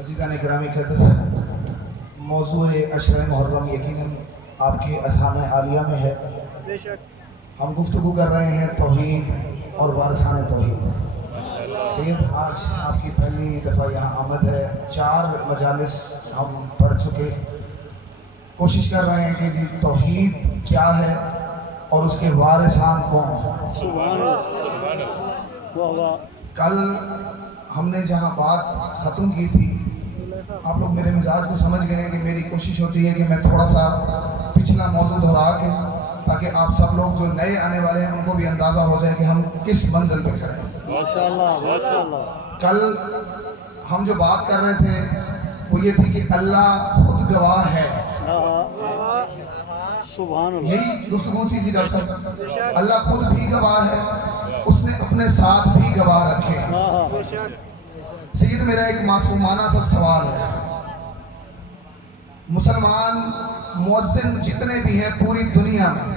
अज़ीज़ान किरामी क़द्र, मौज़ूए अशर मुहर्रम यकीनन आपके अज़हान आलिया में है। हम गुफ्तगू कर रहे हैं तौहीद और वारिसान तौहीद। सैयद, आज आपकी पहली दफ़ा यहाँ आमद है। 4 मजालिस हम पढ़ चुके। कोशिश कर रहे हैं कि जी तौहीद क्या है और उसके वारिसान कौन हैं। कल हमने जहाँ बात ख़त्म की थी, आप लोग मेरे मिजाज को समझ गए कि मेरी कोशिश होती है कि मैं थोड़ा सा पिछला मौजूद दोहरा के, ताकि आप सब लोग जो नए आने वाले हैं उनको भी अंदाज़ा हो जाए कि हम किस मंजिल पे खड़े हैं। माशाअल्लाह, माशाअल्लाह। कल हम जो बात कर रहे थे वो ये थी कि अल्लाह खुद गवाह है। यही गुफ्तगू थी जी डॉक्टर साहब। अल्लाह खुद भी गवाह है, उसने अपने साथ भी गवाह रखे हैं। सैयद, मेरा एक मासूमाना सा सवाल है। मुसलमान मुअज्जिन जितने भी हैं पूरी दुनिया में,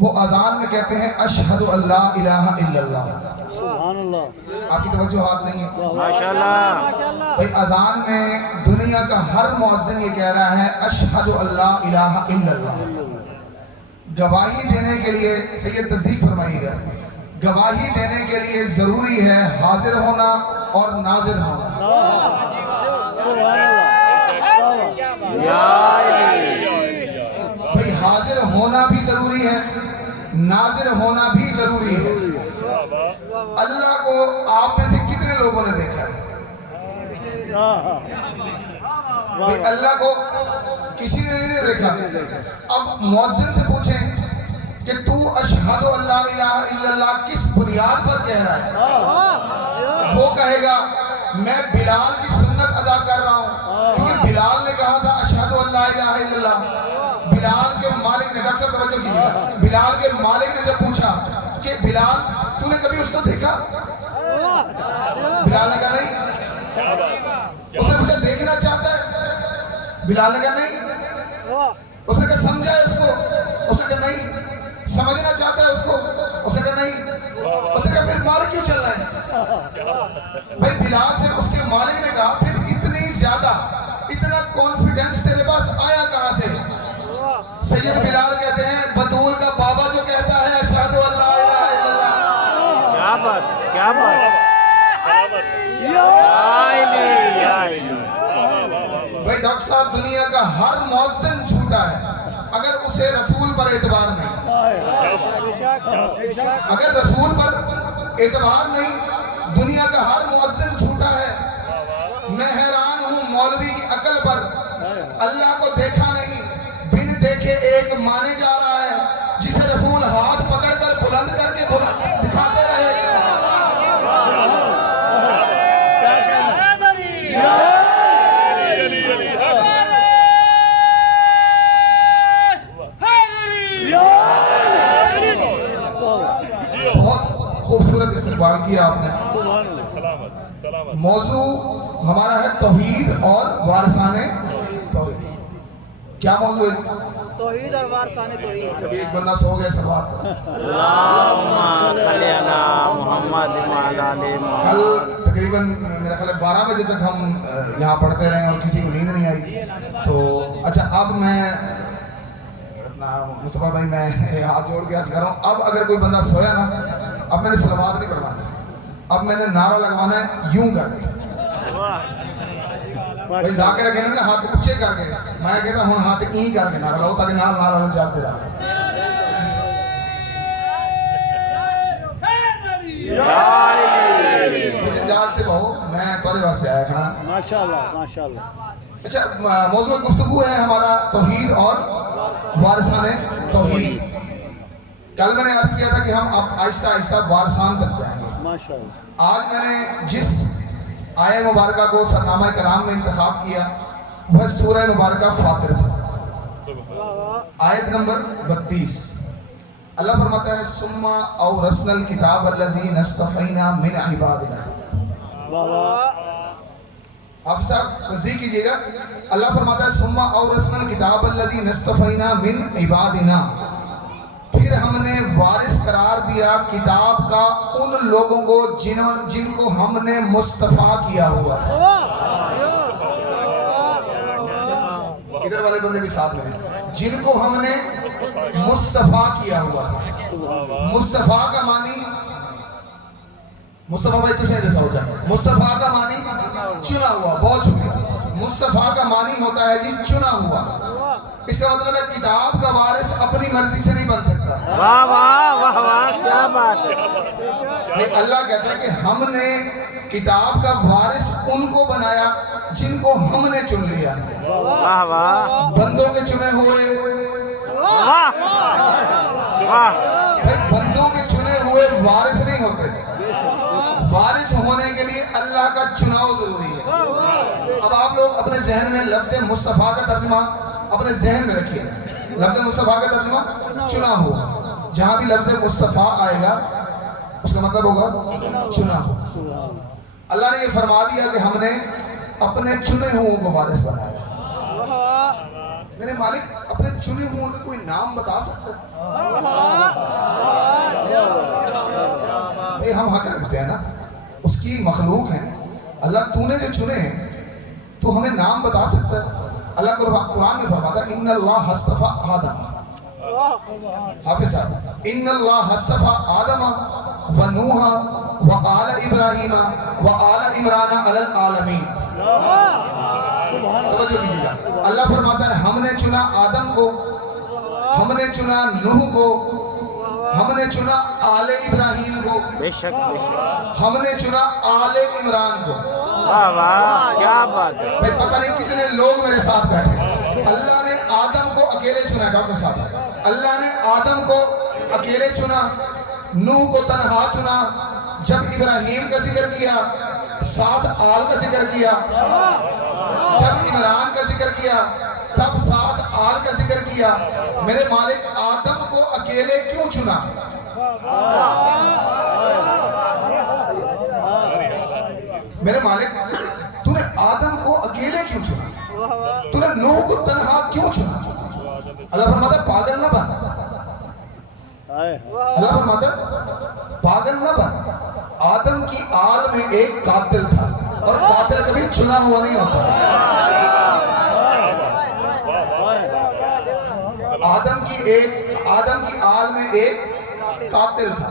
वो अजान में कहते हैं अशहदु अल्ला इलाहा इल्लल्लाह। आपकी तवज्जो हाथ नहीं है माशाअल्लाह। भाई, अजान में दुनिया का हर मुअज्जिन ये कह रहा है अशहदु अल्ला इलाहा इल्लल्लाह। गवाही देने के लिए, सैयद तस्दीक फरमाइएगा, गवाही देने के लिए जरूरी है हाजिर होना और नाजिर होना। भाई, हाजिर होना भी जरूरी है, नाजिर होना भी जरूरी है। अल्लाह को आप में से कितने लोगों ने देखा है? भाई, अल्लाह को किसी ने नहीं देखा। अब मुअज्जिन से पूछें कि तू अशहदु अल्ला इलाहा इल्लल्लाह किस बुनियाद पर कह रहा है, वो कहेगा मैं बिलाल की सुन्नत अदा कर रहा हूँ, क्योंकि बिलाल ने कहा था अशहदु अल्ला इलाहा इल्लल्लाह। बिलाल के मालिक ने, डॉक्टर साहब तवज्जो कीजिएगा, बिलाल के मालिक ने जब पूछा कि बिलाल तूने कभी उसको देखा, बिलाल ने कहा नहीं। उसने पूछा देखना चाहता है, बिलाल ने कहा नहीं। उसने कहा समझा है उसको, उसने कहा नहीं। समझना चाहता है उसको, उसने कहा नहीं। उसने कहा फिर मार क्यों चल रहा है? भाई, बिलाल से उसके मालिक ने कहा फिर इतनी ज्यादा, इतना कॉन्फिडेंस तेरे पास आया कहां से? सैयद बिलाल कहते हैं बतूल का बाबा जो कहता है अशहदु अल्ला इलाहा इल्लल्लाह। क्या बात, क्या बात। भाई डॉक्टर साहब, दुनिया का हर मुअज्जिन झूठा है अगर उसे रसूल पर एतबार नहीं। अगर रसूल पर एतबार नहीं, दुनिया का हर मुअज्जिन झूठा है। मैं हैरान हूँ मौलवी की अकल पर। अल्लाह को देखा नहीं, बिन देखे एक माने जा रहा है, जिसे रसूल हाथ पकड़कर बुलंद करके दिखाते रहे। बहुत खूबसूरत इस्तेमाल किया आपने। मौजू हमारा है तौहीद और वारिसाने तौहीद। क्या मौजू है? तौहीद और वारिसाने तौहीद। जब एक बंदा सो गया सवाल कल तकरीबन मेरा ख्याल 12 बजे तक हम यहाँ पढ़ते रहे और किसी को नींद नहीं आई। तो अच्छा, अब मैं मुस्तफा भाई, मैं हाथ जोड़ के अर्ज कर रहा हूँ, अब अगर कोई बंदा सोया ना, अब मैंने सलावत नहीं पढ़वाना, अब मैंने नारा लगवाना है यूं करके। भाई जाके रखे ना हाथ ऊंचे करके, मैं कहता हूँ हाथ ई करके नारा लाओ, ताकि नाल नारा जवाब दे रहा। मुझे जानते बहु, मैं मैं तुम्हारे वास्ते आया खड़ा। माशाल्लाह माशाल्लाह। अच्छा, मौजूद गुफ्तगू है हमारा तौहीद और वारिसाने तौहीद। कल मैंने अर्ज किया था कि हम अब आहिस्ता आहिस्ता वारिसान तक जाएंगे। माशाल्लाह। आज मैंने जिस आय मुबारका को सरनामा कराम में इंतखाब किया वह सूरह मुबारका फातिर से, आयत नंबर 32। अल्लाह फरमाता है सुम्मा औरसनल किताब अल्लज़ी नस्तफ़ैना मिन इबादिना। आप सब तस्दीक कीजिएगा। अल्लाह फरमाता है सुम्मा औरसनल किताब अल्लज़ी नस्तफ़ैना मिन इबादिना, फिर हमने वारिस करार दिया किताब का उन लोगों को जिनको हमने मुस्तफ़ा किया हुआ। इधर वाले बंदे भी साथ में, जिनको हमने मुस्तफ़ा किया हुआ। मुस्तफ़ा का मानी, मुस्तफ़ा भाई तुझे जैसा हो जाए, मुस्तफ़ा का मानी चुना हुआ। बहुत शुक्रिया। मुस्तफ़ा का मानी होता है जी चुना हुआ। इसका मतलब है किताब का वारिस अपनी मर्जी से नहीं बन सकता। वाह वाह वाह वाह, क्या बात है। नहीं, अल्लाह कहता है कि हमने किताब का वारिस उनको बनाया जिनको हमने चुन लिया। वाह वाह बंदों के चुने हुए, वाह वाह। भाई बंदों के चुने हुए वारिस नहीं होते। वारिस होने के लिए अल्लाह का चुनाव जरूरी है। अब आप लोग अपने जहन में लफ्ज़ मुस्तफ़ा का तर्जुमा अपने जहन में रखिए। लफ्ज़ मुस्तफ़ा का तर्जुमा चुना हुआ। जहां भी लफ्ज़ मुस्तफ़ा आएगा उसका मतलब होगा चुना हुआ। अल्लाह ने ये फरमा दिया कि हमने अपने चुने हुओं को वारिस बनाया। मेरे मालिक अपने चुने हुओं का कोई नाम बता सकता है? भाई हम हक रखते हैं ना, उसकी मखलूक है। अल्लाह तूने जो चुने हैं तू हमें नाम बता सकता है? अल्लाह कुरान में फरमाता है इन्नल्लाह हस्तफा आदम। हाफिज साहब, इन्नल्लाह हस्तफा आदम व नूहा व आल इब्राहीम व आल इमरान अलल आलमीन। तवज्जो कीजिएगा। अल्लाह फरमाता है हमने चुना आदम को, हमने चुना नूह को, हमने चुना आले इब्राहीम को, बेशक बेशक। हमने चुना आले इमरान को। वाह वाह, क्या बात है। भाई पता नहीं कितने लोग मेरे साथ बैठे। अल्लाह ने आदम को अकेले चुना। डॉक्टर साहब, अल्लाह ने आदम को अकेले चुना, नूह को तन्हा चुना। जब इब्राहीम का जिक्र किया साथ आल का जिक्र किया, जब इमरान का जिक्र किया तब साथ आल का जिक्र किया। मेरे मालिक आदम को अकेले क्यों चुना? मेरे मालिक तूने आदम को अकेले क्यों चुना? तूने नूह को तन्हा क्यों चुना? अल्लाह फरमाता पागल ना बन। अल्लाह फरमाता पागल ना बन। आदम की आल में एक कातिल था और कातिल कभी चुना हुआ नहीं होता। आदम की आल में एक कातिल था।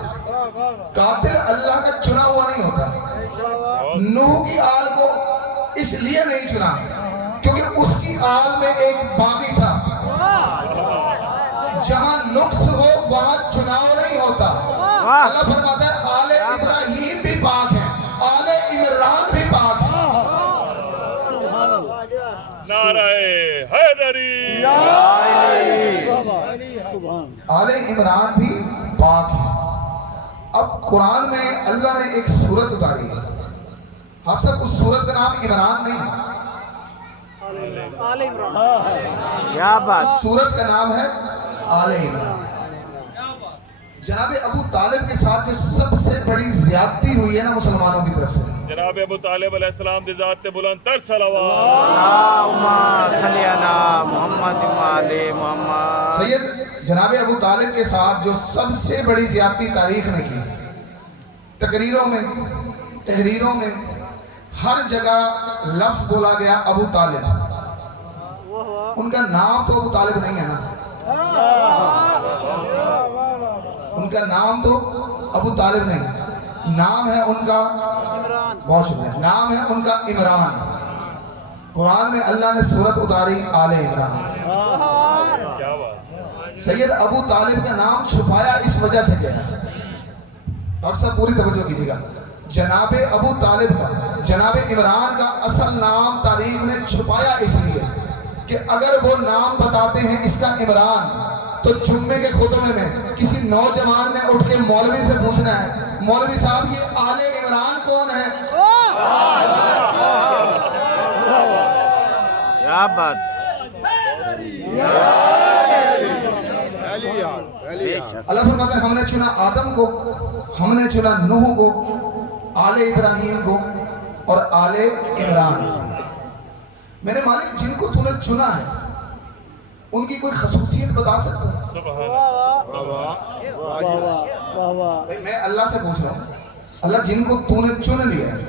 कातिल अल्लाह का चुना हुआ नहीं होता। नूह की आल को इसलिए नहीं चुना क्योंकि उसकी आल में एक बागी था। जहां नुक्स हो वहां चुनाव नहीं होता। अल्लाह फरमाता है आले इब्राहीम भी पाक है, आले इमरान भी पाक है। नाराए हैदरी, आले इमरान भी पाक है। अब कुरान में अल्लाह ने एक सूरत उतारी है। आप सब उस सूरत का नाम इमरान नहीं है, आले इमरान। क्या बात। सूरत का नाम है आले इमरान। जनाब अबू तालिब के साथ जो सबसे बड़ी ज्यादती हुई है ना मुसलमानों की तरफ से, जनाब अबू तालिब अलैहिस्सलाम दी ज़ात ते बुलंद तर सलावत। अल्लाहुम्मा सल्ली अला मुहम्मद व आले मुहम्मद। सैयद जनाब अबू तालिब के साथ जो सबसे बड़ी ज्यादती तारीख ने की, तकरीरों में तहरीरों में हर जगह लफ्ज बोला गया अबू तालिब। उनका नाम तो अबू तालिब नहीं है ना, उनका नाम तो अबू तालिब नहीं, नाम है उनका, बहुत शुक्रिया, नाम है उनका इमरान। कुरान में अल्लाह ने सूरत उतारी आले इमरान। क्या बात। सैयद अबू तालिब का नाम छुपाया इस वजह से गया। डॉक्टर साहब पूरी तवज्जो कीजिएगा। जनाबे अबू तालिब का, जनाबे इमरान का असल नाम तारीख ने छुपाया इसलिए कि अगर वो नाम बताते हैं इसका इमरान, तो जुम्मे के खुतबे में किसी नौजवान ने उठ के मौलवी से पूछना है, मौलवी साहब ये आले इमरान कौन है? क्या बात। अल्लाह फरमाता है हमने चुना आदम को, हमने चुना नूह को, आले इब्राहिम को और आले इमरान। मेरे मालिक जिनको तूने चुना है उनकी कोई खसूसियत बता सकता है? भाई मैं अल्लाह से पूछ रहा हूँ, अल्लाह जिनको तूने चुन लिया है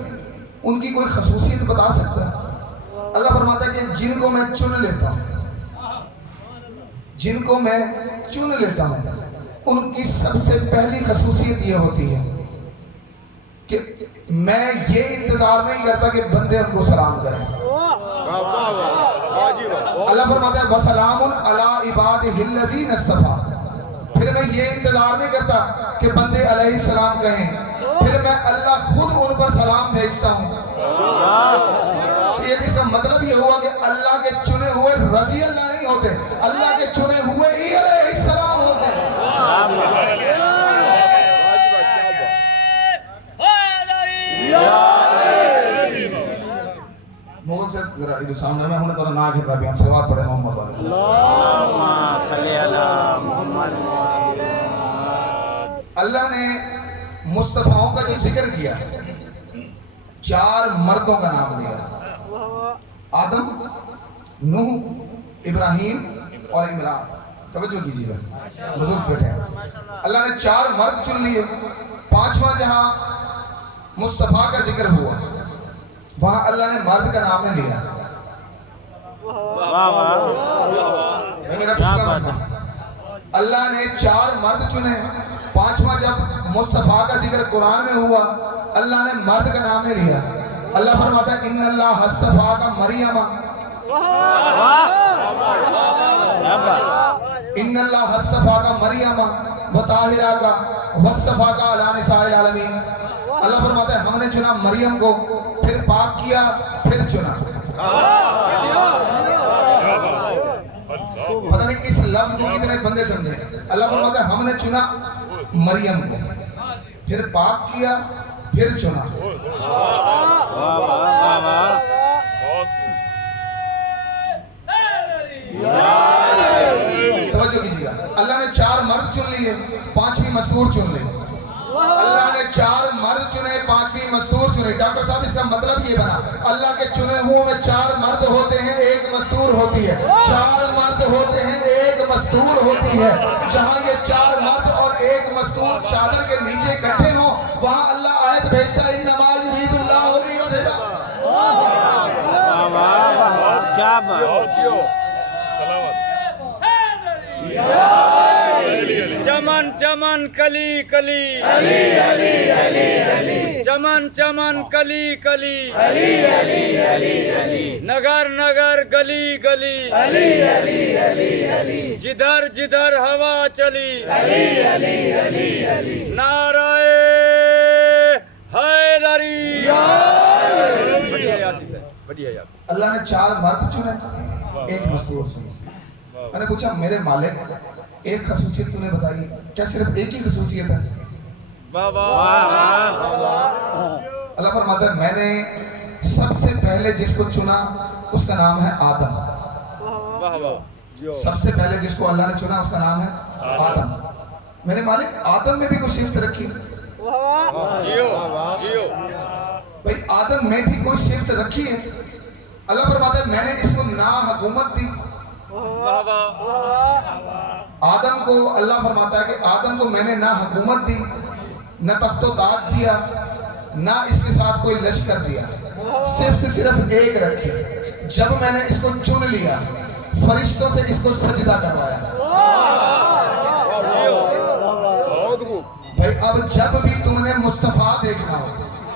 उनकी कोई खसूसियत बता सकता है? अल्लाह फरमाता है कि जिनको मैं चुन लेता हूँ, जिनको मैं चुन लेता हूँ उनकी सबसे पहली खसूसियत ये होती है कि मैं ये इंतजार नहीं करता कि बंदे उनको सलाम करें। अल्लाह फरमाता है वसलामुन अला इबादिहिल्लज़ीन इस्तफ़ा, फिर मैं ये इंतजार नहीं करता कि बंदे अलैहिस्सलाम कहें, फिर मैं अल्लाह खुद उन पर सलाम भेजता हूँ। इसका मतलब ये हुआ कि अल्लाह के चुने हुए रजी अल्लाह नहीं होते, अल्लाह के चुने हुए ही अलैहिस्सलाम होते हैं। मुगल से जरा इधर सामने में होने तो ना गिर रहा भी हम सलावत पढ़े मोहम्मद वाले। अल्लाहुम्मा सल्ली अला मुहम्मद। अल्लाह ने मुस्तफाओं का जो जिक्र किया, 4 मर्दों का नाम लिया, आदम, नूह, इब्राहिम और इमरान। तवज्जो कीजिएगा बुजुर्ग बैठे हैं। अल्लाह ने 4 मर्द चुन लिए, 5वां जहां मुस्तफा का जिक्र हुआ वहां अल्लाह ने मर्द का नाम नहीं लिया। मेरा पिछला मतलब अल्लाह ने 4 मर्द चुने, 5वां जब मुस्तफा का जिक्र कुरान में हुआ अल्लाह ने मर्द का नाम नहीं लिया। अल्लाह फरमाता है इन्नल्लाह हस्तफा का मरियमा, इन्नल्लाह हस्तफा का मरियमा व ताहिरा का वस्तफा का अला निसाइल आलमीन। अल्लाह फरमाता है हमने चुना मरियम को, फिर पाक किया, फिर चुना। पता नहीं इस लफ्ज को कितने बंदे समझे। अल्लाह फरमाता है हमने चुना मरियम को, फिर पाक किया, फिर चुना। तवज्जो कीजिएगा, अल्लाह ने 4 मर्द चुन लिए, 5वीं मस्तूर चुन ली। अल्लाह ने 4 मर्द चुने, 5वीं मस्तूर चुने। डॉक्टर साहब इसका मतलब ये बना, अल्लाह के चुने हुए में 4 मर्द होते हैं, 1 मस्तूर होती है। 4 मर्द होते हैं, 1 मस्तूर होती है। जहां ये 4 मर्द और 1 मस्तूर चादर के नीचे इकट्ठे हो वहां अल्लाह आयत भेजता है इन्नमा युरीदुल्लाहु लियुज़हिबा। क्या बात। चमन चमन कली कली, चमन चमन कली कली, नगर नगर गली गली, जिधर जिधर हवा चली, नाराए हैदरी। बढ़िया याद है, बढ़िया याद। अल्लाह ने 4 मर्द चुने, 1 मस्तूर चुने। मैंने पूछा मेरे मालिक एक खसूसियत तूने बताई, क्या सिर्फ एक ही खसूसियत है? अल्लाह फरमाता है मैंने सबसे पहले जिसको चुना उसका नाम है आदम। सबसे पहले जिसको अल्लाह ने चुना उसका नाम है आदम। मेरे मालिक आदम में भी कोई शिफ्त रखी? भाई आदम में भी कोई शिफ्त रखी है? अल्लाह फरमाता है मैंने इसको ना हुकूमत दी। आदम को अल्लाह फरमाता है कि आदम को मैंने ना हुकूमत दी, न तख्तो ताज दिया, ना इसके साथ कोई लश्कर दिया, सिर्फ एक रखी। जब मैंने इसको चुन लिया फरिश्तों से इसको सजदा करवाया। भाई अब जब भी तुमने मुस्तफा देखना हो,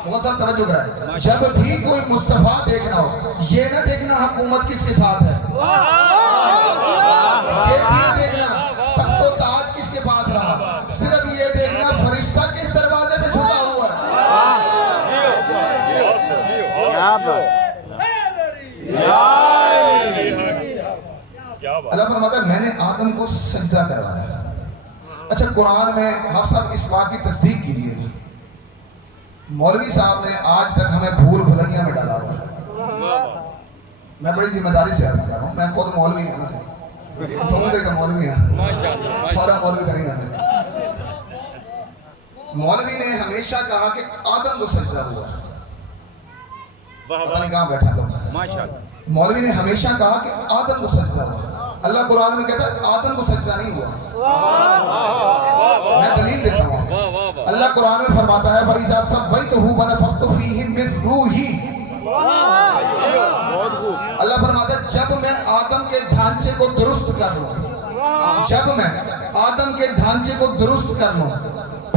बहुत साहब तवज्जो कराए, जब भी कोई मुस्तफा देखना हो ये ना देखना हुकूमत किसके साथ है, ये भी देखना तख्तो ताज किसके पास रहा, सिर्फ ये देखना फरिश्ता किस दरवाजे पे झुका हुआ है। अल्लाह फरमाता है मैंने आदम को सजदा करवाया। अच्छा, कुरान में आप सब इस बात की तस्दीक कीजिए, मौलवी साहब ने आज तक हमें भूल भुलैया में डाला हुआ है। मैं बड़ी जिम्मेदारी से अर्ज कर रहा हूँ, मैं खुद मौलवी यहाँ से तो मौलवी यहाँ थोड़ा मौलवी करेंगे। मौलवी ने हमेशा कहा कि आदम को सजदा हुआ, पता नहीं कहाँ बैठा लोग। मौलवी ने हमेशा कहा कि आदम को सजदा हुआ। अल्लाह कुरान में कहता है आदम को सजदा नहीं हुआ। मैं दलील देता हूँ। अल्लाह कुरान में फरमाता है फइज़ा सव्वैतुहु व नफ़ख़्तु फ़ीहि मिन रूही। अल्लाह फरमाता है जब मैं आदम के ढांचे को दुरुस्त कर लूं, जब मैं आदम के ढांचे को दुरुस्त कर लूं,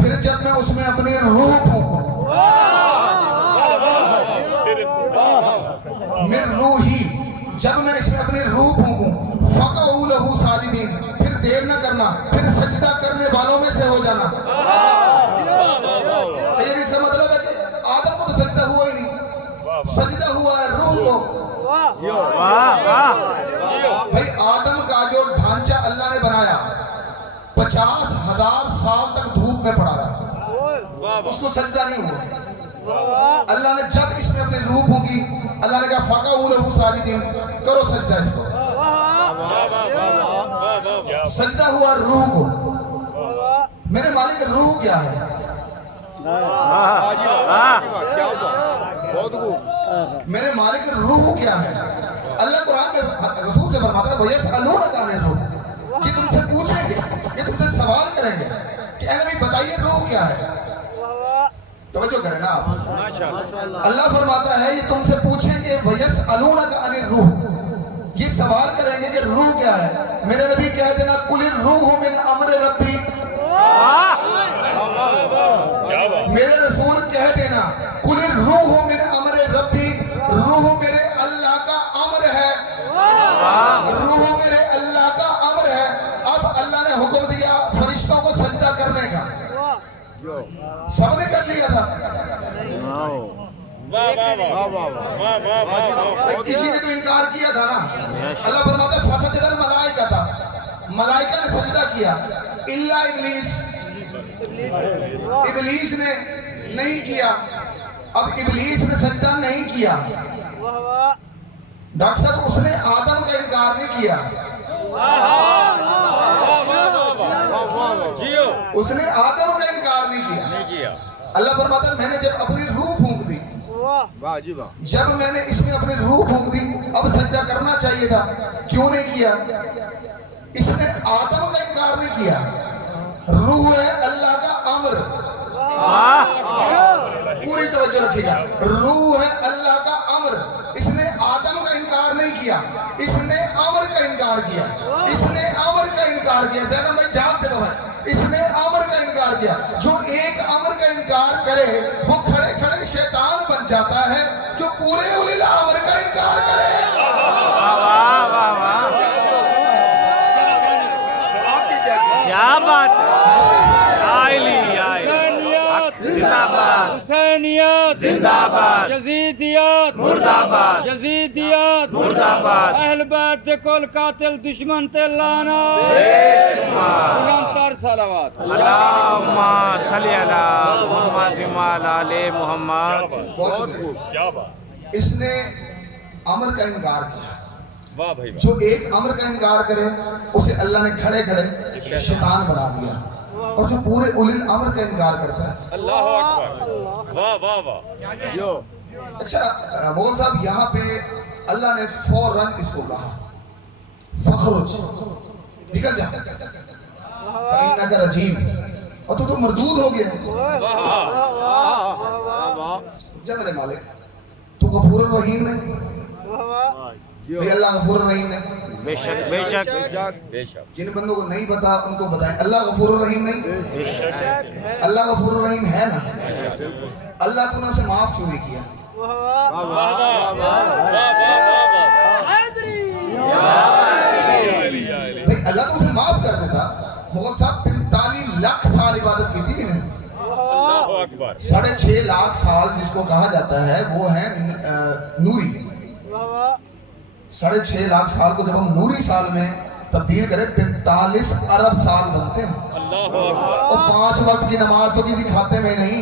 फिर जब मैं उसमें अपनी रूह फूंकूं, मिन रूही, जब मैं इसमें अपनी रूह फूंकूं, फ़क़ऊ लहू साजिदीन, फिर देर न करना, फिर सजदा करने वालों में से हो जाना। सही, इसका मतलब है कि आदम को तो सजदा हुआ ही नहीं, सजदा हुआ है रूह को। भाई आदम का जो ढांचा अल्लाह ने बनाया 50,000 साल तक धूप में पड़ा रहा, उसको सजदा नहीं हुआ। अल्लाह ने जब इसमें अपनी रूह फूंकी, अल्लाह ने कहा फ़क़ऊ लहू साजिदीन, करो सजदा इसको। सजदा हुआ रूह को। मेरे मालिक रूह क्या है? मेरे मालिक रूह क्या है? अल्लाह कुरान में रसूल से फरमाता है वयसअलूनका अनिर रूह, ये तुमसे पूछेंगे, ये तुमसे सवाल करेंगे कि ए नबी बताइए रूह क्या है। तवज्जो करें ना आप। अल्लाह फरमाता है ये तुमसे पूछेंगे वयसअलूनका अनिर रूह, ये सवाल करेंगे कि रूह क्या है। मेरे नबी कह देना कुलिर रूह मिन अम्र रब्बी, मेरे रसूल कह देना कुलिर रूह मिन अम्र रब्बी, रूह मेरे अल्लाह का अम्र है, रूह मेरे अल्लाह का अम्र है। अब अल्लाह ने हुक्म दिया फरिश्तों को सजदा करने का, सबने कर लिया था, किसी ने तो इनकार किया था ना। अल्लाह फरमाता है फसजदल मलाइका था, मलाइका ने सजदा किया इल्ला इब्लीस, इब्लीस ने नहीं किया। अब इब्लीस ने सजदा नहीं किया, डॉक्टर साहब उसने आदम का इनकार नहीं किया, उसने आदम का इनकार नहीं किया। अल्लाह फरमाता है मैंने जब अपनी रूह फूंक दी, जब मैंने इसमें अपनी रूह फूंक दी, अब सजदा करना चाहिए था, क्यों नहीं किया? इसने आदम का इनकार नहीं किया। रूह है अल्लाह का अम्र, पूरी तवज्जो रखिएगा, रूह है अल्लाह का अम्र। इसने आदम का इनकार नहीं किया, इसने अम्र का इनकार किया, इसने अम्र का इनकार किया। ज़रा मैं जान दे भाई, इसने अम्र का इनकार किया। जो एक अम्र का इनकार करे वो खड़े खड़े शैतान बन जाता है, जो पूरे उलिल अम्र का इनकार करे। क्या बात है, हुसैनियत जिंदाबाद, यजीदियत मुर्दाबाद, यजीदियत मुर्दाबाद, अहल बैत कुल कातिल दुश्मन ते लाना, बुलंदतर सलावत, अल्लाहुम्मा सल्ली अला मुहम्मद व अला आले मुहम्मद। क्या बात, इसने अमर का इनकार किया। वाह भाई वाह। जो एक अमर का इनकार करे उसे अल्लाह ने खड़े खड़े शैतान बना दिया, और जो पूरे उलिल अमर का इनकार करता है, अल्लाह अकबर, वाह वाह वाह। अच्छा मोहन साहब, यहाँ पे अल्लाह ने फौरन इसको कहा फखरुज, निकल जा, फइन्नका रजीम, और तो मरदूद हो गया। जा मेरे मालिक, तू गफूर रहीम नहीं? भाई अल्लाह गफूर रहीम नहीं? बेशक बेशक बेशक। जिन बंदों को नहीं पता उनको बताएं, अल्लाह गफूर रहीम नहीं? अल्लाह गफूर रहीम है ना? अल्लाह तूने उसे माफ क्यों नहीं किया? भाई अल्लाह तो उसे माफ कर देता। मुगल साहब 45 लाख साल इबादत की थी इन्हें, 6.5 लाख साल जिसको कहा जाता है वो है नूरी। 6.5 लाख साल को जब हम नूरी साल में तब्दील करे 45 अरब साल बनते हैं। और 5 वक्त की नमाज तो किसी खाते में नहीं।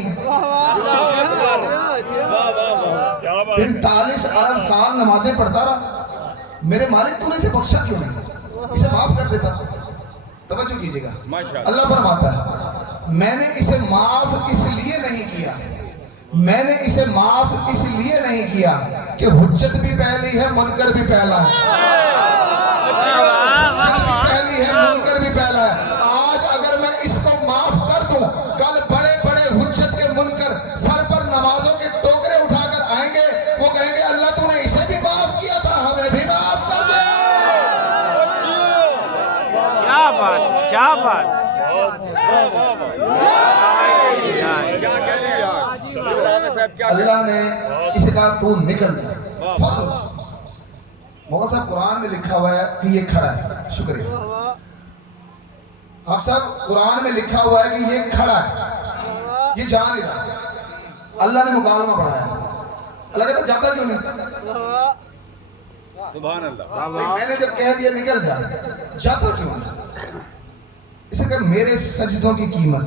45 अरब साल नमाजें पढ़ता रहा। मेरे मालिक तूने इसे बख्शा क्यों नहीं, इसे माफ कर देता। तवज्जो कीजिएगा, अल्लाह फरमाता है मैंने इसे माफ इसलिए नहीं किया, मैंने इसे माफ इसलिए नहीं किया कि हुज्जत भी पहली है, मुनकर भी पहला है। हुज्जत भी पहली है, मुनकर भी पहला है। आज अगर मैं इसको माफ कर दूं, कल बड़े बड़े हुज्जत के मुनकर सर पर नमाजों के टोकरे उठाकर आएंगे। वो कहेंगे अल्लाह तूने इसे भी माफ किया था, हमें भी माफ कर दे। क्या बात, क्या बात। अल्लाह ने इसे कहा तू निकल जा। मोहम्मद साहब कुरान में लिखा हुआ है कि ये खड़ा है, शुक्रिया। आप सब कुरान में लिखा हुआ है कि ये खड़ा है, ये जा नहीं रहा। अल्लाह ने मुकालमा बढ़ाया। अल्लाह कहता जाता क्यों नहीं? सुभान अल्लाह। मैंने जब कह दिया निकल जा, जाता क्यों नहीं? इसे कर मेरे सजदों की कीमत,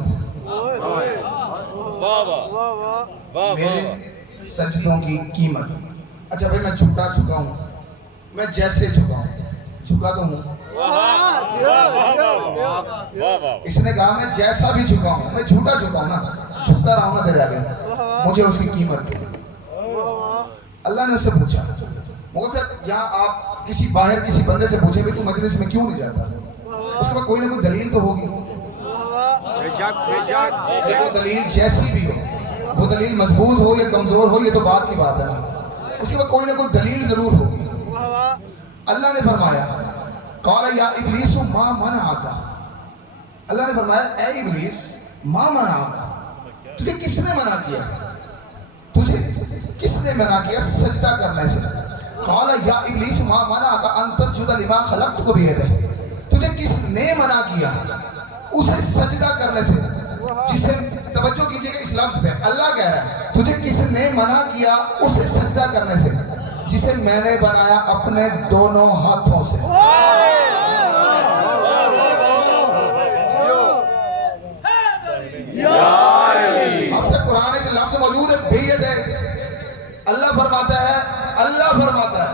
मेरे सजदों की कीमत। अच्छा भाई मैं झुका झुका हूं, मैं जैसे झुका हूं, झुका तो हूं। इसने कहा मैं जैसा भी झुका हूं, मैं झूठा झुका हूं ना, झुकता रहा हूं ना तेरे आगे, मुझे उसकी कीमत दे। अल्लाह ने उससे पूछा मोहम्मद साहब यहाँ आप किसी बाहर किसी बंदे से पूछे भाई तू मजलिस में क्यों नहीं जाता, उसके बाद कोई ना कोई दलील तो होगी। वो दलील जैसी भी हो, वो दलील मजबूत हो या कमजोर हो, ये तो बात की बात है। उसके बाद कोई ना कोई दलील जरूर होगी। अल्लाह ने फरमाया कौला या इब्लीस मा मनाअका, अल्लाह ने फरमाया ए इब्लीस मा मनाअका, तुझे किसने मना किया, तुझे किसने मना किया सजदा करने से। कौला या इब्लीस मा मनाअका अन तस्जुदा लिमा खलक़तु बियदिही, तुझे किसने मना किया उसे सजदा करने से। जिसे तवज्जो कीजिएगा इस लफ्ज पे, अल्लाह कह रहा है तुझे किसने मना किया उसे सजदा करने से जिसे मैंने बनाया अपने दोनों हाथों से। आपसे कुरान में लफ्ज मौजूद है बेयद है। अल्लाह फरमाता है, अल्लाह फरमाता है,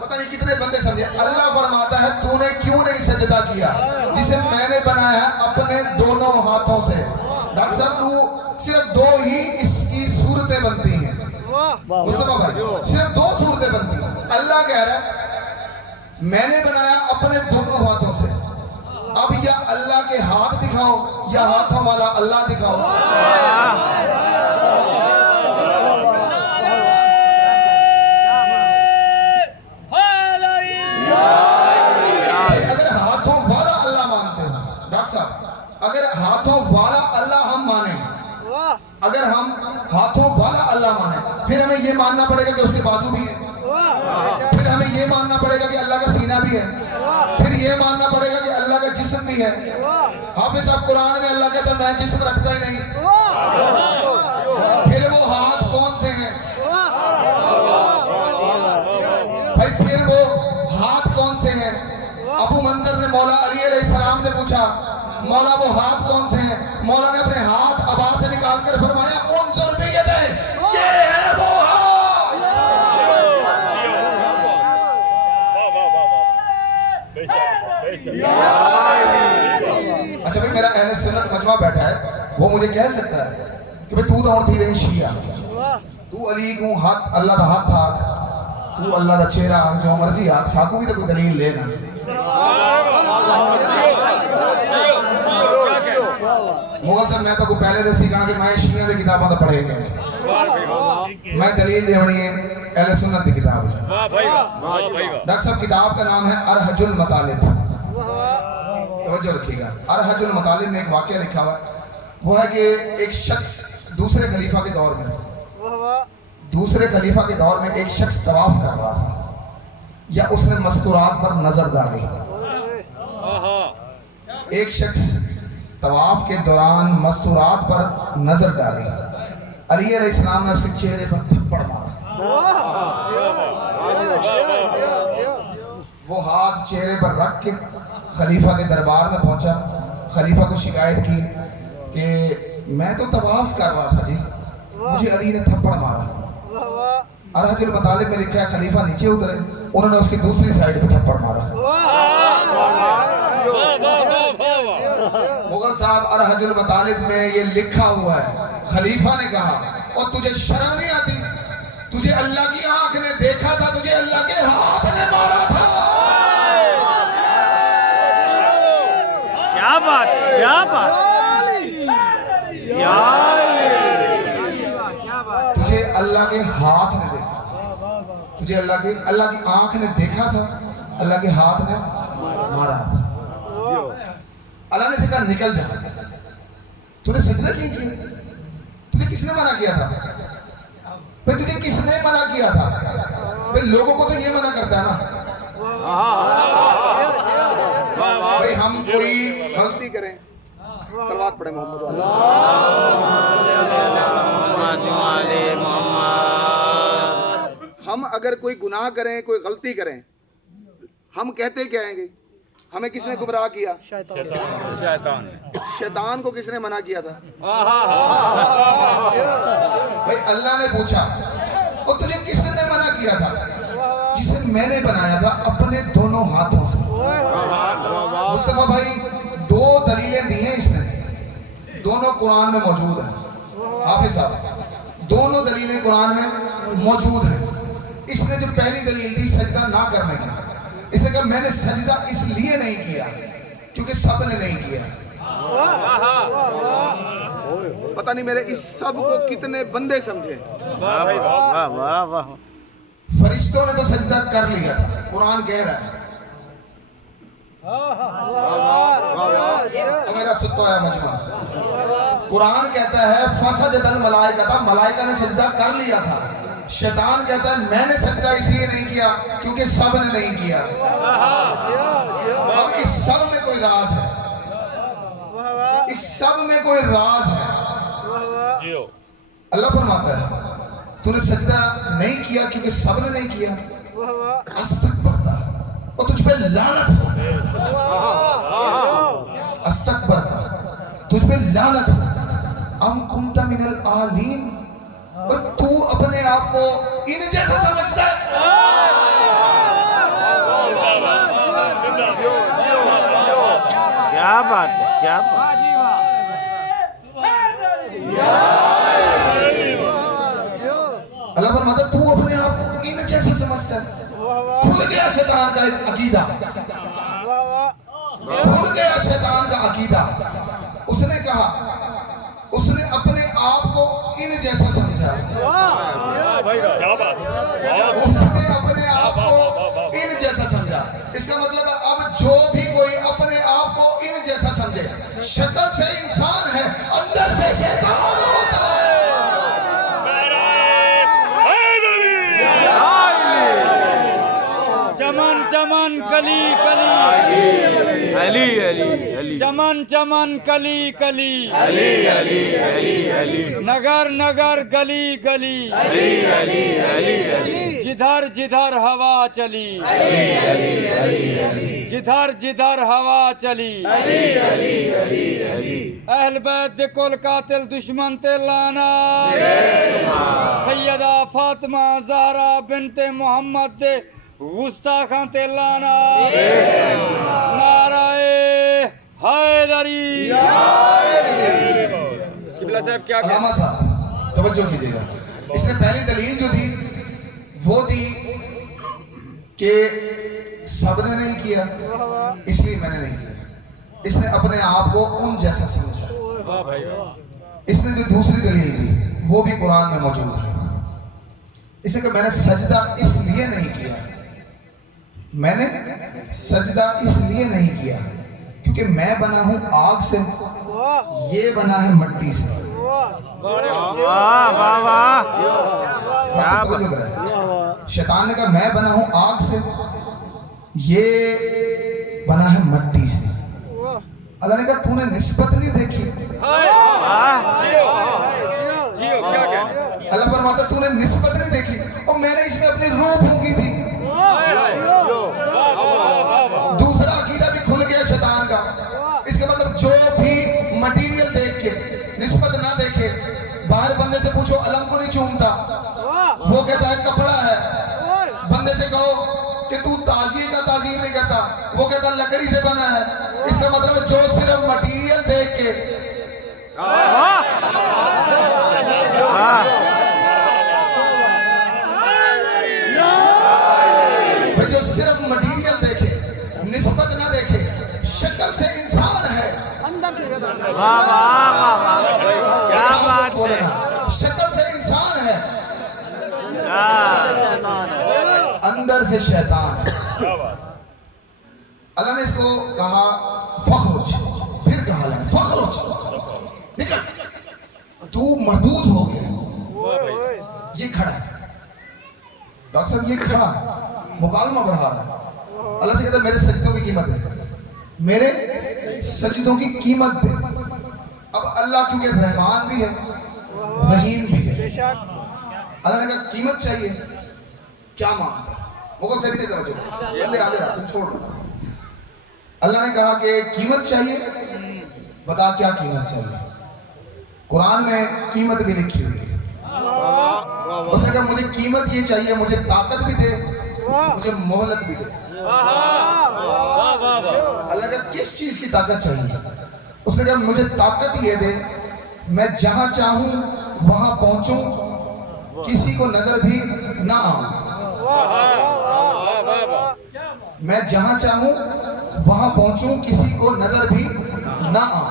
पता नहीं कितने बंदे समझे, अल्लाह फरमाता है तूने क्यों नहीं सजदा किया जिसे मैंने बनाया है अपने दोनों हाथों से। डॉक्टर साहब तू सिर्फ 2 ही इसकी सूरतें बनती हैं मुस्तफा भाई, सिर्फ 2 सूरतें बनती हैं। अल्लाह कह रहा है मैंने बनाया अपने दोनों हाथों से। अब या अल्लाह के हाथ दिखाओ या हाथों वाला अल्लाह दिखाओ। अगर हाथों वाला अल्लाह मानते हो डॉक्टर साहब, अगर हाथों वाला अल्लाह हम माने, अगर हम हाथों वाला अल्लाह माने, फिर हमें यह मानना पड़ेगा कि उसके बाजू भी है, फिर हमें यह मानना पड़ेगा कि अल्लाह का सीना भी है, फिर यह मानना पड़ेगा कि अल्लाह का जिस्म भी है। हाफिज साहब कुरान में अल्लाह कहता है मैं जिस्म रखता ही नहीं। फिर वो हाथ कौन से हैं भाई, फिर वो हाथ कौन से हैं? अबू मंजर ने मौला अली अलैहिस्सलाम से पूछा मौला वो हाथ कौन से हैं? मौला ने अपने हाथ अबार से निकाल कर फरमाया उनजुर बियदिही, ये है वो हाथ। अच्छा भाई मेरा अहले सुन्नत मजमा बैठा है, वो मुझे कह सकता है कि भाई तू तो और थी रही शिया, तू अली को हाथ अल्लाह का हाथ था, तू अल्लाह का चेहरा जो मर्जी आख, साकू भी तो कोई दलील लेना। मुगल साहब मैं तो पहले तो सीखा कि मैं शिया की किताबों तो पढ़े गए, मैं दलील देनी है अहले सुन्नत की किताब। डॉक्टर साहब किताब का नाम है अरहजुल मतालिब, तवज्जो रखिएगा। अरहजुल मतालिब में एक वाकया लिखा हुआ है, वो है कि एक शख्स दूसरे खलीफा के दौर में, दूसरे खलीफा के दौर में एक शख्स तवाफ कर रहा था या उसने मस्तूरात पर नजर डाली। एक शख्स तवाफ के दौरान मस्तूरात पर नजर डाली, अली अलैहिस्सलाम ने उसके चेहरे पर थप्पड़ मारा। वो हाथ चेहरे पर रख के खलीफा के दरबार में पहुंचा, खलीफा को शिकायत की कि मैं तो तवाफ कर रहा था जी, मुझे अली ने थप्पड़ मारा। अरहजुल मतालिब में लिखा है खलीफा नीचे उतरे, उन्होंने उसकी दूसरी साइड पे थप्पड़ मारा। मुगल साहब अरहजुल मतालिब में ये लिखा हुआ है। खलीफा ने कहा, और तुझे शर्म नहीं आती? तुझे अल्लाह की आंख ने देखा था, तुझे अल्लाह के हाथ ने मारा था। क्या बात, क्या बात, तुझे अल्लाह के हाथ ने देखा, तुझे अल्लाह की आंख ने देखा था, अल्लाह के हाथ ने मारा था। अल्लाह ने कहा निकल जा, तूने सजदा क्यों किया? तुझे किसने मना किया था भाई? तुझे किसने मना किया था भाई? लोगों को तो ये मना करता है ना भाई, हम कोई गलती करें, सलवात पढ़े मोहम्मद वाले। हम अगर कोई गुनाह करें, कोई गलती करें, हम कहते क्या आएंगे? हमें किसने गुमराह किया? शैतान। शैतान को किसने मना किया था भाई? अल्लाह ने पूछा, और तुझे किसने मना किया था? जिसे मैंने बनाया था अपने दोनों हाथों से। मुस्तफा भाई दो दलीलें दी हैं इसने, दोनों कुरान में मौजूद है। हाफिज साहब, दोनों दलीलें कुरान में मौजूद है। इसने जो पहली दलील दी सजदा ना करने की, इसने कहा मैंने सजदा इसलिए नहीं किया क्योंकि सब ने नहीं किया। पता नहीं मेरे इस सब को कितने बंदे समझे। वाह वाह वाह। फरिश्तों ने तो सजदा कर लिया था, कुरान कह रहा है। मेरा सुत्ता है मजमा, कुरान कहता है फसजदल मलाइका था, मलाइका ने सजदा कर लिया था। शैतान कहता है मैंने सजदा इसलिए नहीं किया क्योंकि सब ने नहीं किया। अब इस सब में कोई राज है, इस सब में कोई राज है। अल्लाह फरमाता है तूने सजदा नहीं किया क्योंकि सब ने नहीं किया, अस्तगफरता, और तुझ पे लानत हो, अस्तगफरता, तुझ पे लानत हो। अम कुंता मिनल आलीम, और तू अपने आप को इन जैसा समझता है? क्या बात है, क्या बात। अल्लाह फरमाता तू अपने आप को इन जैसा समझता है? खुल गया शैतान का अकीदा, खुल गया शैतान का अकीदा। उसने कहा, उसने अपने आप को इन जैसा समझा, उसने अपने आप को इन जैसा समझा। इसका मतलब अब जो भी कोई अपने आप को इन जैसा समझे, शक्ल से इंसान है, अंदर से शैतान होता है। चमन चमन कली कली, अली अली अली, चमन चमन कली कली, अली अली अली अली, नगर नगर गली गली, अली अली अली अली, जिधर जिधर हवा चली, अली अली अली अली, जिधर जिधर हवा चली, अली अली अली अली। अहल बैत दे कुल कातिल दुश्मन ते लाना, सैयदा फातिमा ज़हरा बिनते मोहम्मद दे गुस्ताखां ते लाना, नाराए हैदरी। शिबला साहब क्या कहते हैं? अलामा साहब तवज्जो कीजिएगा, इसने पहली दलील जो दी वो दी कि सबने नहीं किया इसलिए मैंने नहीं किया। इसने अपने आप को उन जैसा समझा। इसने जो दूसरी दलील दी वो भी कुरान में मौजूद है। इसने कहा मैंने सजदा इसलिए नहीं किया, मैंने सजदा इसलिए नहीं किया क्योंकि मैं बना हूं आग से, ये बना है मिट्टी से। वाह वाह वाह। शैतान ने कहा मैं बना हूं आग से, ये बना है मिट्टी से। अल्लाह ने कहा तूने निस्बत नहीं देखी। जियो क्या कहते हैं? अल्लाह फरमाता तूने निस्बत नहीं देखी, और मैंने इसमें अपनी रूह फूंकी थी। दूसरा अकीदा भी खुल गया कि तू ताजिए का ताजीम नहीं करता, वो कहता लकड़ी से बना है। इसका मतलब जो सिर्फ मटीरियल देख के भाई, जो सिर्फ मटीरियल देखे, निस्बत ना देखे, शक्ल से इंसान है, वाह वाह वाह वाह, क्या बात है। शक्ल से इंसान है, हाँ, अंदर से शैतान है। क्या बात। अल्लाह ने इसको कहा फखरुज, फिर कहा फखरुज, निकल, तू मरदूद हो गया। ये खड़ा है डॉक्टर साहब, ये खड़ा है, मुकालमा बढ़ा रहा है। अल्लाह से कहता है मेरे सजदों की कीमत है, मेरे सजदों की कीमत दे। अब अल्लाह क्योंकि रहमान भी है, रहीम भी है, अल्लाह ने कहा कीमत चाहिए, क्या मांगता है? मुगल से भी नहीं तवज्जो, बल्ले आगे रास्ते छोड़ दो। अल्लाह ने कहा कि कीमत चाहिए, बता क्या कीमत चाहिए। कुरान में कीमत भी लिखी हुई है। उसने कहा मुझे कीमत ये चाहिए, मुझे ताकत भी दे, मुझे मोहलत भी दे। अल्लाह का किस चीज की ताकत चाहिए? उसने कहा मुझे ताकत ये दे, मैं जहां चाहूं वहां पहुंचूं, किसी को नजर भी ना आऊं। मैं जहां चाहूं वहां पहुंचूं, किसी को नजर भी ना आऊं,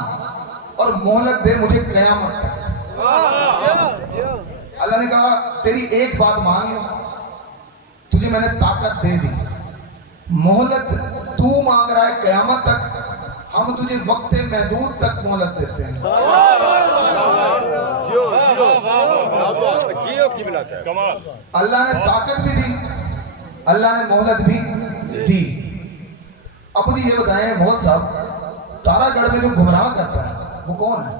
और मोहलत दे मुझे कयामत तक। अल्लाह ने कहा तेरी एक बात मान लो, तुझे मैंने ताकत दे दी, मोहलत तू मांग रहा है कयामत तक, हम तुझे वक्त महदूद तक मोहलत देते हैं। कमाल। अल्लाह ने ताकत भी दी, अल्लाह ने मोहलत भी दी। अब मुझे ये बताएं मोहन साहब, तारागढ़ में जो गुमराह करता है वो कौन है?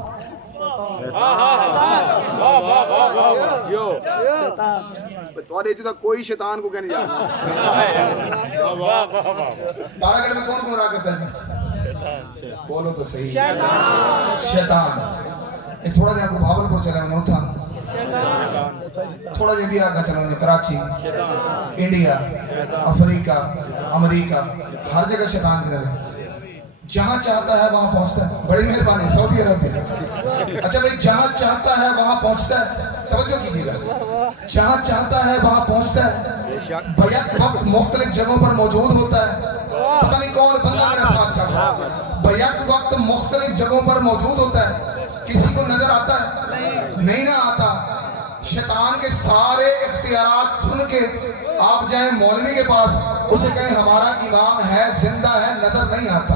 कोई शैतान को कहने जाता। तारागढ़ में कौन गुमराह करता है? बोलो तो सही, शैतान। ये थोड़ा जा भावलपुर चले उन्हें उठा, थोड़ा इंडिया का चला उन्हें कराची, इंडिया, अफ्रीका, अमेरिका, हर जगह शैतान के घर। जहां चाहता है वहां पहुंचता है। बड़ी मेहरबानी सऊदी अरब में। अच्छा भाई, जहां चाहता है वहां पहुंचता है, तवज्जो कीजिएगा, जहां चाहता है वहां पहुंचता है। बैक वक्त मुख्तलिफ जगहों पर मौजूद होता है। पता नहीं कौन बंदा मेरे साथ चल रहा है। बैक वक्त मुख्तलिफ जगहों पर मौजूद होता है। किसी को नजर आता है? नहीं ना आता। शैतान के सारे इख्तियारात सुन के आप जाए मौलवी के पास, उसे कहें हमारा इमाम है, जिंदा है, नजर नहीं आता।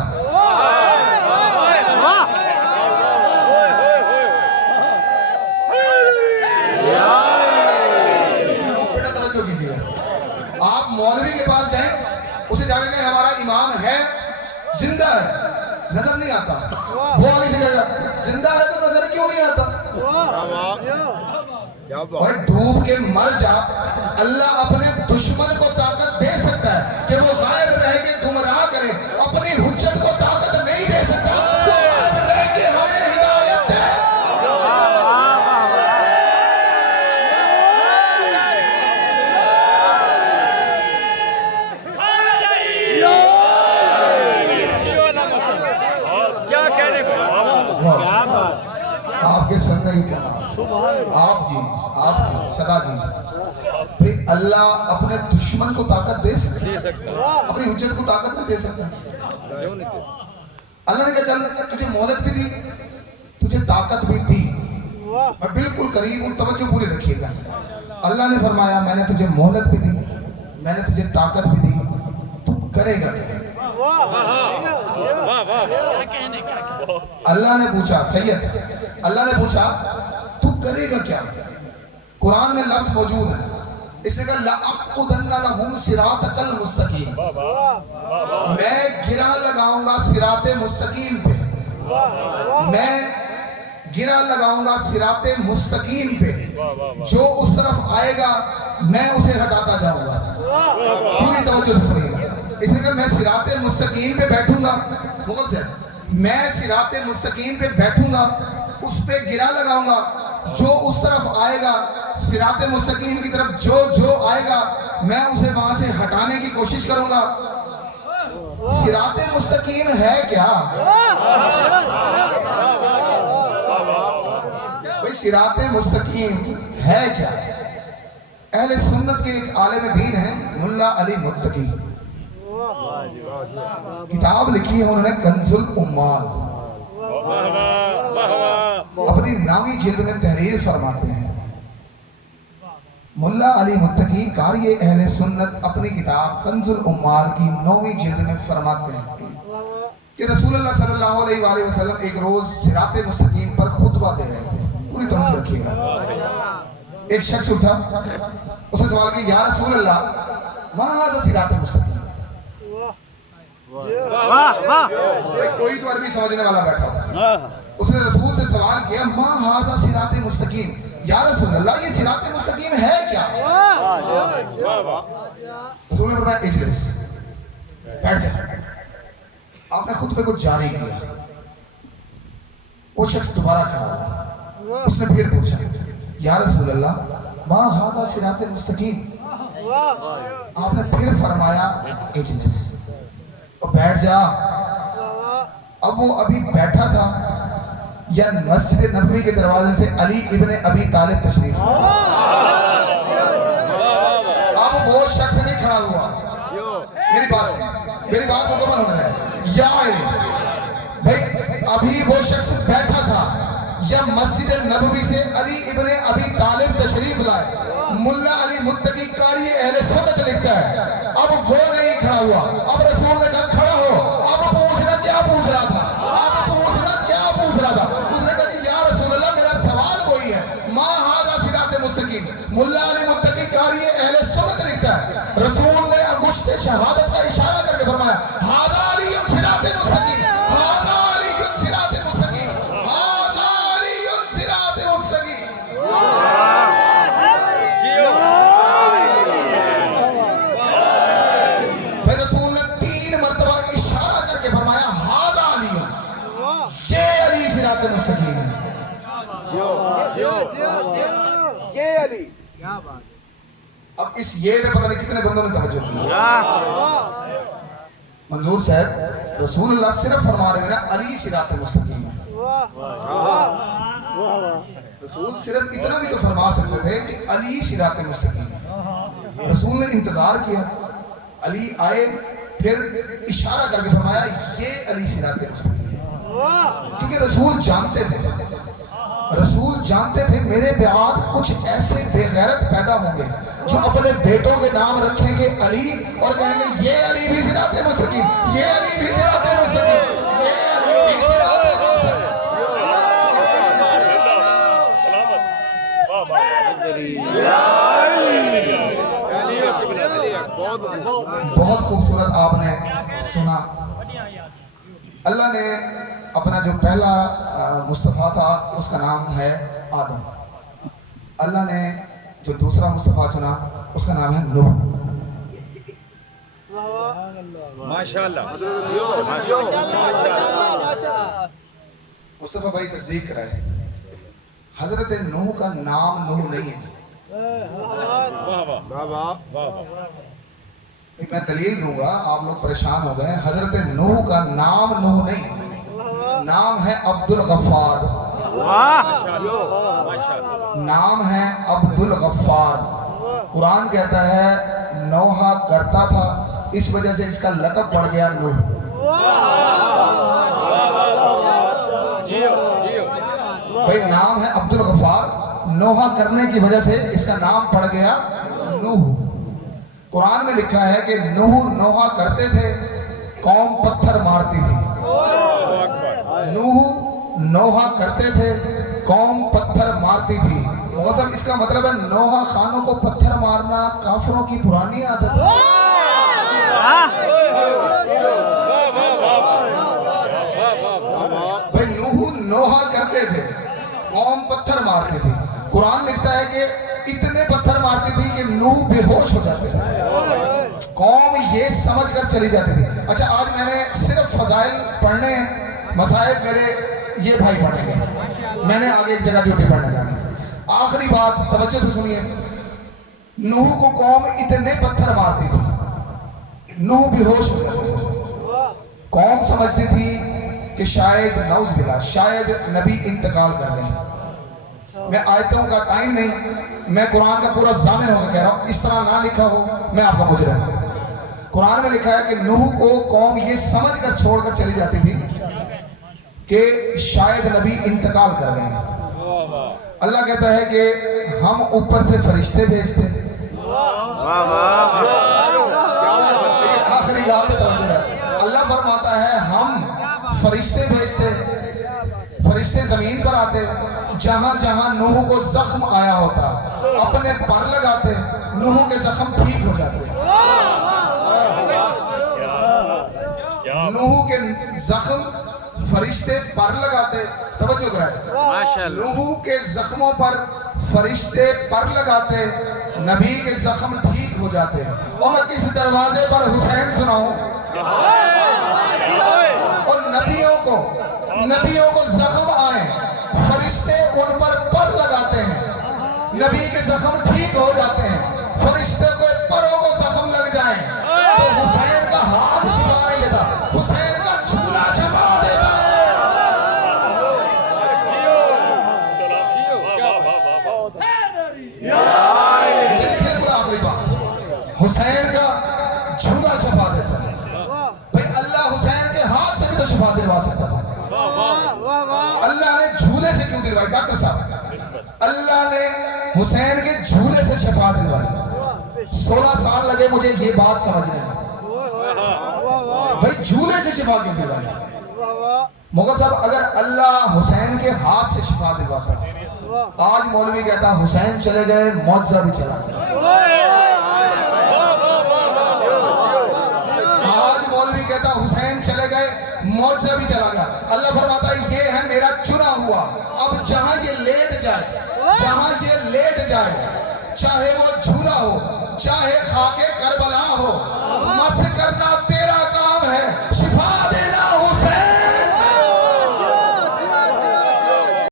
बेटा तवज्जो कीजिए, आप मौलवी के पास जाएं, उसे जाके कहें हमारा इमाम है, जिंदा है, नजर नहीं आता। वो आगे से कहेगा जिंदा है तो नजर क्यों नहीं आता? भाई डूब के मर जा, अल्लाह अपने दुश्मन को ताकत दे सकता है कि वो गायब रह के गुमराह करे, अपनी हुज्जत को ताकत नहीं दे सकता, तो गायब रह के हमें हिदायत दे। क्या कहने को। आपके सामने ही आप जी सदा जी, भाई अल्लाह अपने दुश्मन को ताकत दे सकता है, अपनी हुज्जत को ताकत भी दे सकता है। अल्लाह ने कहा चल तुझे मोहलत भी दी, तुझे ताकत भी दी, मैं बिल्कुल करीब हूं, तवज्जो पूरी रखिएगा। अल्लाह ने फरमाया मैंने तुझे मोहलत भी दी, मैंने तुझे ताकत भी दी, तू करेगा क्या? अल्लाह ने पूछा सैयद, अल्लाह ने पूछा तू करेगा क्या? कुरान में लफ्ज मौजूद है, इसने कहा लअक़ुदन्ना लहुम सिरातकल मुस्तकीम, मैं गिरा लगाऊंगा सिराते मुस्तकीम पे, मैं गिरा लगाऊंगा सिराते मुस्तकीम पे, जो उस तरफ आएगा मैं उसे हटाता जाऊंगा। पूरी तवज्जो से सुनिएगा, इसने कहा मैं सिराते मुस्तकीम पे बैठूंगा, मुगल से मैं सिराते मुस्तकीम पे बैठूंगा, उस पे गिरा लगाऊंगा, जो उस तरफ आएगा सिराते मुस्तकीम की तरफ जो जो आएगा मैं उसे वहां से हटाने की कोशिश करूंगा। सिराते मुस्तकीम है क्या भाई? सिराते मुस्तकीम है क्या? अहले सुन्नत के एक आलिम दीन है मुल्ला अली मुत्तकी, किताब लिखी है उन्होंने कंजुल उम्माल, अपनी नामी जिल्द में तहरीर फरमाते हैं। मुल्ला अली मुत्तकी कारी अहले सुन्नत अपनी किताब कंजुल उम्माल की 9वीं जिल्द में फरमाते हैं कि रसूलुल्लाह सल्लल्लाहु अलैहि वसल्लम एक रोज सिराते मुस्तकीम पर खुतबा दे रहे थे। पूरी तरह से रखिएगा। एक शख्स उठा, उसने सवाल किया, या रसूल अल्लाह मा हाज़ा सिराते मुस्तकीम। कोई तो अरबी समझने वाला बैठा हो। उसने रसूल से सवाल किया, मा हाज़ा सिराते मुस्तकीम, या रसूल अल्लाह ये सिराते मुस्तकीम है क्या? रसूल ने फरमाया इजलिस, बैठ जा। आपने खुतबे को जारी किया। वो शख्स दोबारा खड़ा हुआ, उसने फिर पूछा, या रसूल अल्लाह मा हाज़ा सिराते मुस्तकीम। आपने फिर फरमाया इजलिस, तो बैठ जा। अब वो अभी बैठा था या मस्जिद नबवी के दरवाजे से अली इब्ने अबी तालिब तशरीफ, अब वो शख्स नहीं खड़ा हुआ। मेरी बात मुकम्मल होने है या भाई? अभी वो शख्स बैठा था या मस्जिद नबवी से अली इब्ने अबी तालिब तशरीफ लाए। मुल्ला अली मुत्तकी कारी अहले सुन्नत लिखता है, अब वो नहीं खड़ा हुआ। अब रसूल ने कहा खड़ा हो। अब पूछना क्या पूछ रहा था? अब पूछना क्या पूछ रहा था? उसने कहा या रसूल अल्लाह मेरा सवाल वही है, मा हाज़ा सिराते मुस्तकीम। मुल्ला अली मुत्तकी कारी अहले सुन्नत लिखता है, रसूल ने अंगुश्त शहादत का इशारा करके फरमाया, हाज़ा अली सिराते मुस्तकीम, हाज़ा अली सिराते मुस्तकीम, हाज़ा अली सिराते मुस्तकीम। फिर रसूल ने 3 मरतबा इशारा करके फरमाया, हाज़ा अली, ये अली सिराते मुस्तकीम है। ये अली। अब इस ये में पता नहीं कितने बंदों ने तवज्जो की। मंजूर साहब, रसूलुल्लाह सिर्फ फरमा रहे हैं ना अली सिराते मुस्तकीम है। रसूल सिर्फ इतना भी तो फरमा सकते थे कि अली सिराते मुस्तकीम है। रसूल ने इंतजार किया, अली आए, फिर इशारा करके फरमाया ये अली सिराते मुस्तकीम है। क्योंकि रसूल जानते थे मेरे बाद कुछ ऐसे बेगैरत पैदा होंगे जो अपने बेटों के नाम रखेंगे अली और कहेंगे ये अली भी सिराते मुस्तकीम, ये अली भी सिराते मुस्तकीम, ये अली भी सिराते मुस्तकीम। बहुत खूबसूरत आपने सुना। अल्लाह ने अपना जो पहला मुस्तफ़ा था उसका नाम है आदम। अल्लाह ने जो दूसरा मुस्तफ़ा चुना उसका नाम है नूह। माशाअल्लाह। मुस्तफ़ा भाई तस्दीक कराए, हजरत नूह का नाम नूह नहीं है। मैं दलील दूंगा, आप लोग परेशान हो गए। हजरत नूह का नाम नूह नहीं, नाम है अब्दुल गफ्फार। नाम है अब्दुल गफ्फार। कुरान कहता है नौहा करता था, इस वजह से इसका लक़ब पड़ गया नूह। भाई नाम है अब्दुल गफ्फार, नौहा करने की वजह से इसका नाम पड़ गया नूह। कुरान में लिखा है कि नूह नौहा करते थे, कौम पत्थर मारती थी। नूह नौहा करते थे, कौम पत्थर मारती थी। मतलब इसका मतलब है नौहा खानों को पत्थर मारना काफिरों की पुरानी आदत है। भाई नूह नौहा करते थे, कौम पत्थर मारती थी। कुरान लिखता है कि इतने पत्थर मारती थी कि नूह बेहोश हो जाते थे, कौम ये समझ कर चली जाती थी। अच्छा, आज मैंने सिर्फ फजाइल पढ़ने, मसाइब मेरे ये भाई पढ़ेंगे, मैंने आगे एक जगह ड्यूटी पढ़ने जाना। आखिरी बात, तवज्जो से सुनिए। नूह को कौम इतने पत्थर मारती थी नूह बेहोश हो गए। कौम समझती थी कि शायद नौज बिला शायद नबी इंतकाल कर गए। मैं आयतों का टाइम नहीं, मैं कुरान का पूरा जामिन होकर कह रहा हूँ, इस तरह ना लिखा हो मैं आपका मुजरिम। कुरान में लिखा है कि नूह को कौम ये समझ कर छोड़कर चली जाती थी कि शायद नबी इंतकाल कर गए हैं। अल्लाह कहता है कि हम ऊपर से फरिश्ते भेजते। आखिरी बात पे तवज्जो है। अल्लाह फरमाता है हम फरिश्ते भेजते, फरिश्ते जमीन पर आते, जहां जहां नूह को जख्म आया होता अपने पर लगाते, नूह के जख्म ठीक हो जाते। नूह के जख्म फरिश्ते पर लगाते। तवज्जो करें, माशाअल्लाह। नूह के जख्मों पर फरिश्ते पर लगाते, नबी के जख्म ठीक हो जाते। और मैं किस दरवाजे पर हुसैन सुनाऊं? और नबियों को जख्म आए, फरिश्ते उन पर लगाते हैं, नबी के जख्म ठीक हो जाते हैं। फरिश्ते को परों को जख्म लग जाए तो हुसैन का हाथ शिफा नहीं देता, हुसैन का झूला शिफा देता। हुसैन का झूला शफा देता है। भाई अल्लाह हुसैन के हाथ से भी तो शफा दिलवा सकता था। अल्लाह ने झूले से क्यों दिलवाई? डॉक्टर साहब, अल्लाह ने हुसैन के झूले से शफा दिलवाई। 16 साल लगे मुझे ये बात समझने में, भाई झूले से शफा क्यों दिलवाई? मुगल साहब, अगर अल्लाह हुसैन के हाथ से शफा दिलवाता, आज मौलवी कहता हुसैन चले गए मौजज़ा भी चला गया। आज मौलवी कहता हुसैन चले गए मौजज़ा भी चला गया। अल्लाह फरमाता है ये है मेरा चुना हुआ। अब जहां ये लेट जाए, चाहे वो झूला हो, चाहे खाके करबला